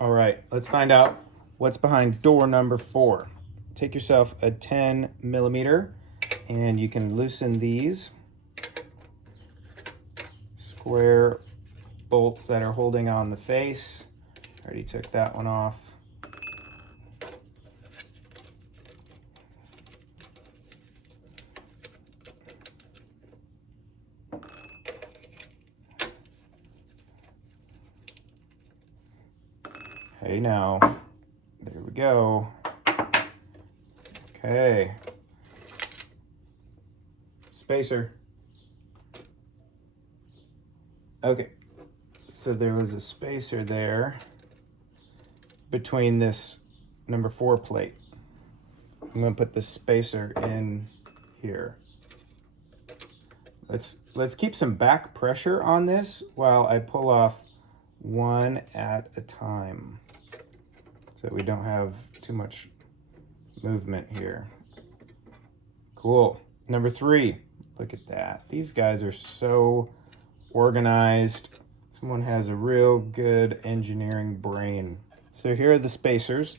All right, let's find out what's behind door number 4. Take yourself a 10 millimeter and you can loosen these square bolts that are holding on the face. Already took that one off. Hey now, there we go. Okay. Spacer. Okay, so there was a spacer there between this number 4 plate. I'm gonna put this spacer in here. Let's keep some back pressure on this while I pull off one at a time, so we don't have too much movement here. Cool. Number 3, look at that. These guys are so organized. Someone has a real good engineering brain. So here are the spacers.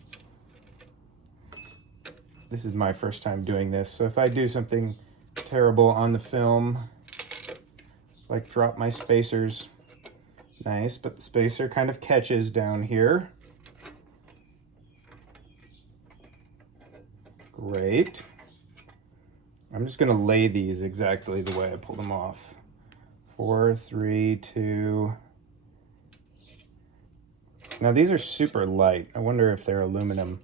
This is my first time doing this, so if I do something terrible on the film, like drop my spacers, nice, but the spacer kind of catches down here. Great. I'm just gonna lay these exactly the way I pull them off. 4, 3, 2. Now these are super light. I wonder if they're aluminum,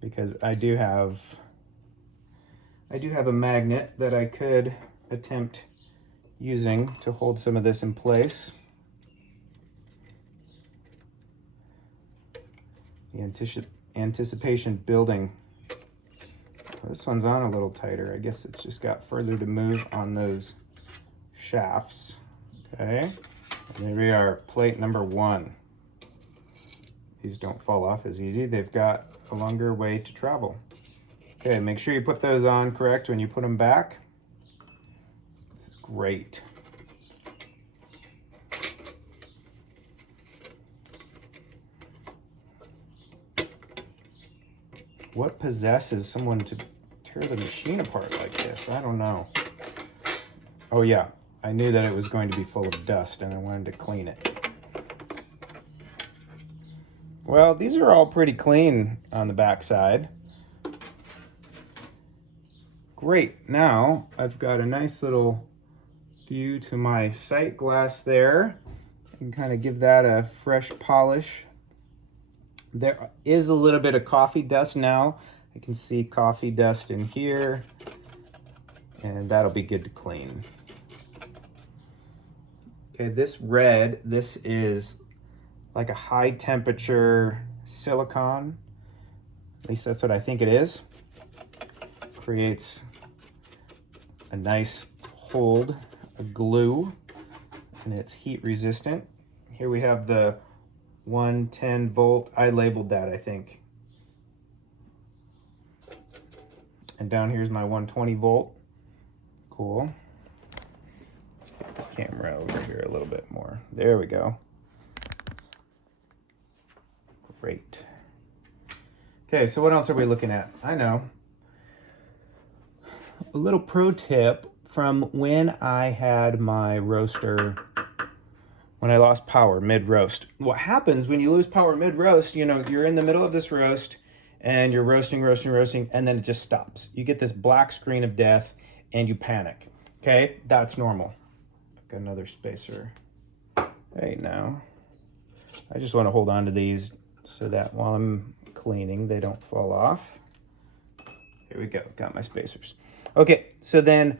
because I do have a magnet that I could attempt using to hold some of this in place. The anticipation building. This one's on a little tighter. I guess it's just got further to move on those shafts. Okay, and there we are, plate number 1. These don't fall off as easy. They've got a longer way to travel. Okay, make sure you put those on correct when you put them back. This is great. What possesses someone to tear the machine apart like this? I don't know. Oh yeah, I knew that it was going to be full of dust and I wanted to clean it. Well, these are all pretty clean on the back side. Great, now I've got a nice little view to my sight glass there. I can kind of give that a fresh polish. There is a little bit of coffee dust now. I can see coffee dust in here, and that'll be good to clean. Okay, this red, this is like a high temperature silicone. At least that's what I think it is. Creates a nice hold, a glue, and it's heat resistant. Here we have the 110 volt. I labeled that, I think. And down here's my 120 volt. Cool. Let's get the camera over here a little bit more. There we go. Great. Okay, so what else are we looking at? I know. A little pro tip from when I had my roaster, when I lost power mid-roast. What happens when you lose power mid-roast, you know, you're in the middle of this roast and you're roasting, and then it just stops. You get this black screen of death and you panic. Okay, that's normal. Got another spacer. Hey, now. I just want to hold on to these so that while I'm cleaning, they don't fall off. Here we go, got my spacers. Okay, so then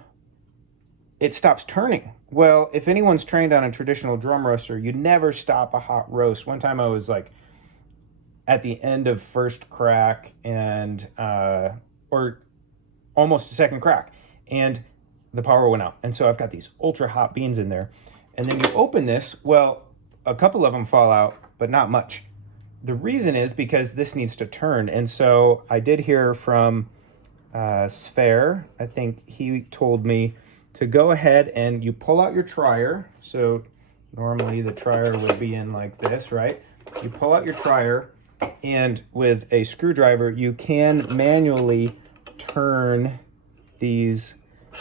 it stops turning. Well, if anyone's trained on a traditional drum roaster, you never stop a hot roast. One time I was like at the end of first crack and, or almost a second crack, and the power went out. And so I've got these ultra hot beans in there. And then you open this, well, a couple of them fall out, but not much. The reason is because this needs to turn. And so I did hear from Sphere, I think he told me to go ahead and you pull out your trier. So normally the trier would be in like this, right? you pull out your trier, and with a screwdriver, you can manually turn these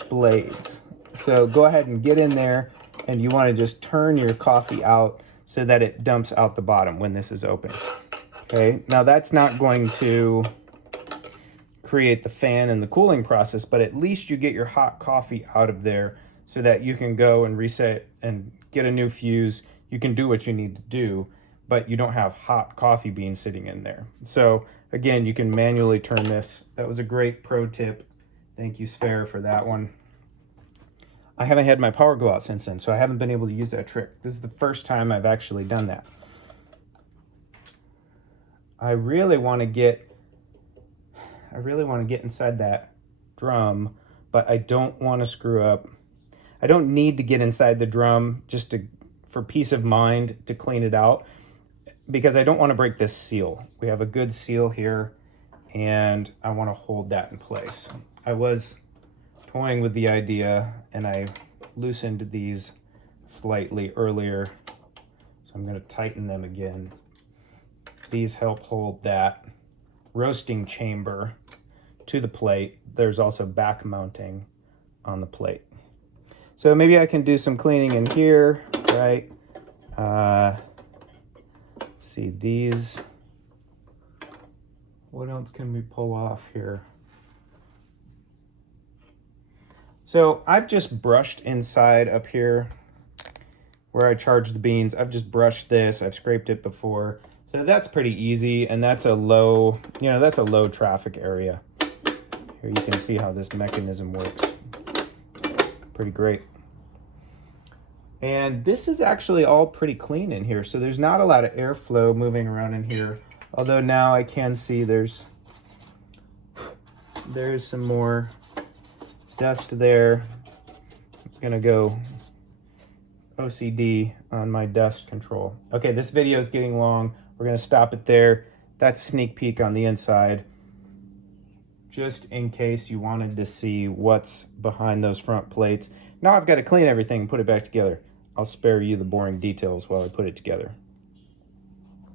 blades. So go ahead and get in there, and you want to just turn your coffee out so that it dumps out the bottom when this is open. Okay, now that's not going to create the fan and the cooling process, but at least you get your hot coffee out of there so that you can go and reset and get a new fuse. You can do what you need to do, but you don't have hot coffee beans sitting in there. So again, you can manually turn this. That was a great pro tip. Thank you, Sphere, for that one. I haven't had my power go out since then, so I haven't been able to use that trick. This is the first time I've actually done that. I really want to get inside that drum, but I don't want to screw up. I don't need to get inside the drum just for peace of mind to clean it out, because I don't want to break this seal. We have a good seal here, and I want to hold that in place. I was toying with the idea, and I loosened these slightly earlier, so I'm going to tighten them again. These help hold that roasting chamber to the plate. There's also back mounting on the plate. So maybe I can do some cleaning in here, right? Let's see, these. What else can we pull off here? So I've just brushed inside up here where I charge the beans. I've just brushed this. I've scraped it before. So that's pretty easy, and that's a low, that's a low traffic area. Here you can see how this mechanism works. Pretty great. And this is actually all pretty clean in here, so there's not a lot of airflow moving around in here. Although now I can see there's some more dust there. It's gonna go OCD on my dust control. Okay, this video is getting long. We're gonna stop it there. That's a sneak peek on the inside, just in case you wanted to see what's behind those front plates. Now I've got to clean everything and put it back together. I'll spare you the boring details while I put it together.